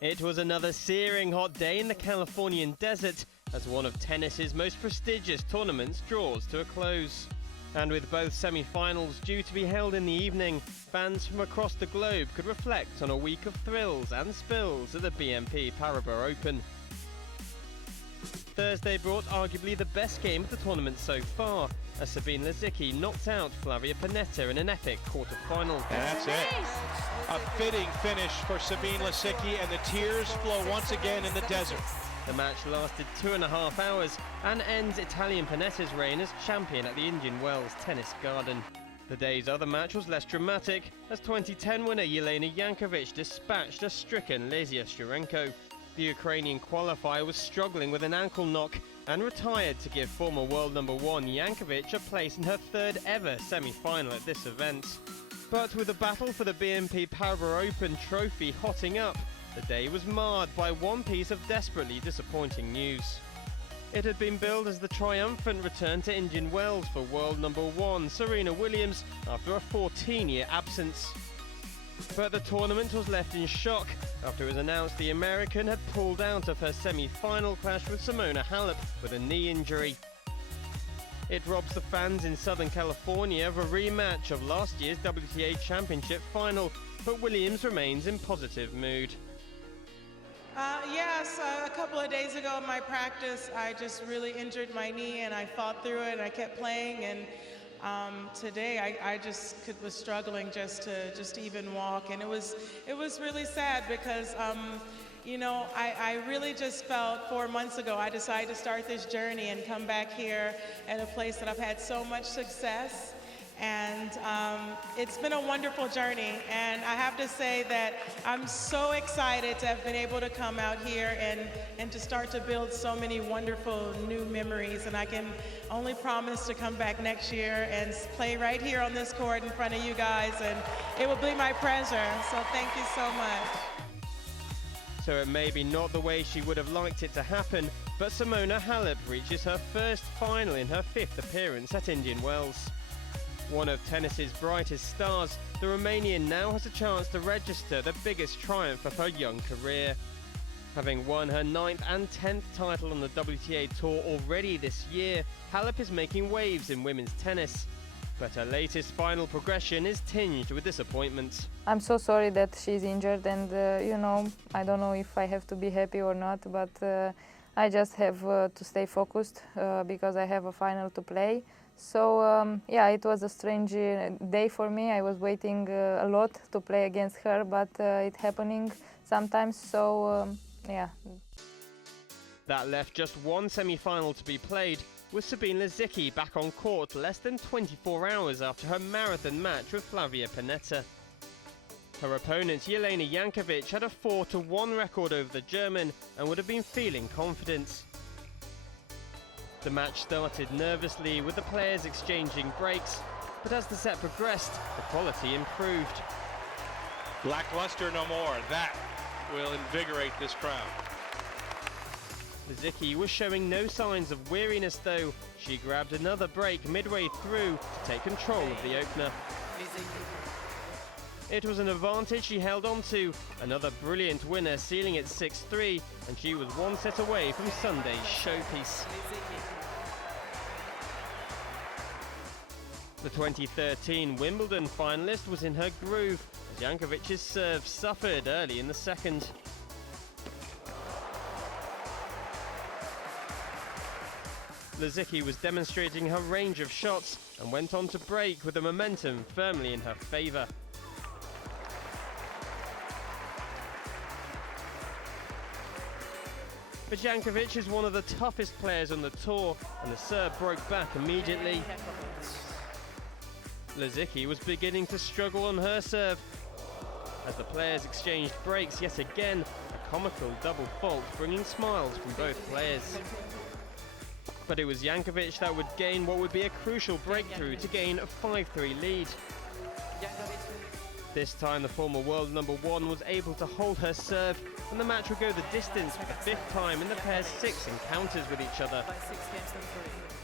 It was another searing hot day in the Californian desert as one of tennis's most prestigious tournaments draws to a close. And with both semi-finals due to be held in the evening, fans from across the globe could reflect on a week of thrills and spills at the BNP Paribas Open. Thursday brought arguably the best game of the tournament so far, as Sabine Lisicki knocked out Flavia Pennetta in an epic quarter-final. And that's it. A fitting finish for Sabine Lisicki, and the tears flow once again in the desert. The match lasted 2.5 hours and ends Italian Panetta's reign as champion at the Indian Wells Tennis Garden. The day's other match was less dramatic, as 2010 winner Jelena Jankovic dispatched a stricken Lesia Shchurenko. The Ukrainian qualifier was struggling with an ankle knock and retired to give former world number one Jankovic a place in her third ever semi-final at this event. But with the battle for the BNP Paribas Open trophy hotting up, the day was marred by one piece of desperately disappointing news. It had been billed as the triumphant return to Indian Wells for world number one Serena Williams after a 14-year absence. But the tournament was left in shock after it was announced the American had pulled out of her semi-final clash with Simona Halep with a knee injury. It robs the fans in Southern California of a rematch of last year's WTA Championship final, but Williams remains in positive mood. Yes, a couple of days ago in my practice, I just really injured my knee and I fought through it and I kept playing, and today I just was struggling just to even walk, and it was really sad because you know, I really just felt 4 months ago I decided to start this journey and come back here at a place that I've had so much success, and it's been a wonderful journey, and I have to say that I'm so excited to have been able to come out here and to start to build so many wonderful new memories, and I can only promise to come back next year and play right here on this court in front of you guys, and it will be my pleasure, so thank you so much. So it may be not the way she would have liked it to happen, but Simona Halep reaches her first final in her 5th appearance at Indian Wells. One of tennis's brightest stars, the Romanian now has a chance to register the biggest triumph of her young career. Having won her 9th and 10th title on the WTA Tour already this year, Halep is making waves in women's tennis. But her latest final progression is tinged with disappointment. I'm so sorry that she's injured, and you know, I don't know if I have to be happy or not, but I just have to stay focused because I have a final to play. So yeah, it was a strange day for me. I was waiting a lot to play against her, but it's happening sometimes, so yeah. That left just one semi-final to be played, with Sabine Lisicki back on court less than 24 hours after her marathon match with Flavia Pennetta. Her opponent Jelena Jankovic had a 4-1 record over the German and would have been feeling confident. The match started nervously with the players exchanging breaks, but as the set progressed, the quality improved. Lackluster no more. That will invigorate this crowd. Lisicki was showing no signs of weariness though. She grabbed another break midway through to take control of the opener. It was an advantage she held on to. Another brilliant winner sealing it 6-3, and she was one set away from Sunday's showpiece. The 2013 Wimbledon finalist was in her groove, as Jankovic's serve suffered early in the second. Lisicki was demonstrating her range of shots and went on to break with the momentum firmly in her favour. But Jankovic is one of the toughest players on the tour, and the serve broke back immediately. Lisicki was beginning to struggle on her serve. As the players exchanged breaks yet again, a comical double fault bringing smiles from both players. But it was Jankovic that would gain what would be a crucial breakthrough to gain a 5-3 lead. This time the former world #1 was able to hold her serve, and the match would go the distance for the 5th time in the pair's 6 encounters with each other.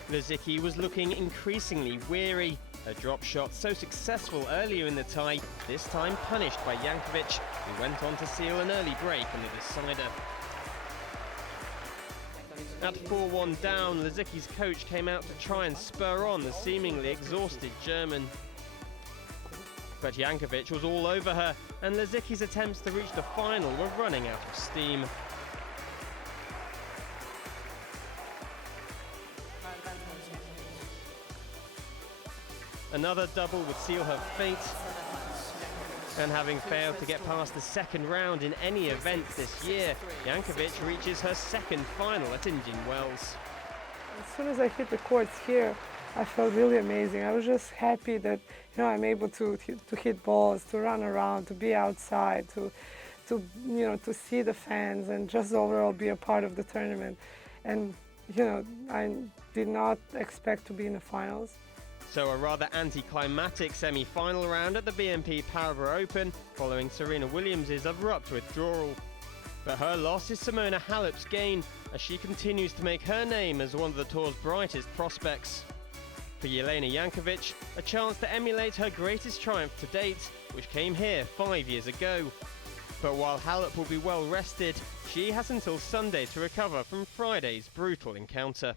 Lisicki was looking increasingly weary. Her drop shot so successful earlier in the tie, this time punished by Jankovic, who went on to seal an early break in the decider. At 4-1 down, Lisicki's coach came out to try and spur on the seemingly exhausted German. But Jankovic was all over her, and Lisicki's attempts to reach the final were running out of steam. Another double would seal her fate, and having failed to get past the 2nd round in any event this year, Jankovic reaches her 2nd final at Indian Wells. As soon as I hit the courts here, I felt really amazing. I was just happy that I'm able to hit balls, to run around, to be outside, to see the fans, and just overall be a part of the tournament. And I did not expect to be in the finals. So a rather anticlimactic semi-final round at the BNP Paribas Open, following Serena Williams' abrupt withdrawal. But her loss is Simona Halep's gain, as she continues to make her name as one of the tour's brightest prospects. For Jelena Jankovic, a chance to emulate her greatest triumph to date, which came here 5 years ago. But while Halep will be well rested, she has until Sunday to recover from Friday's brutal encounter.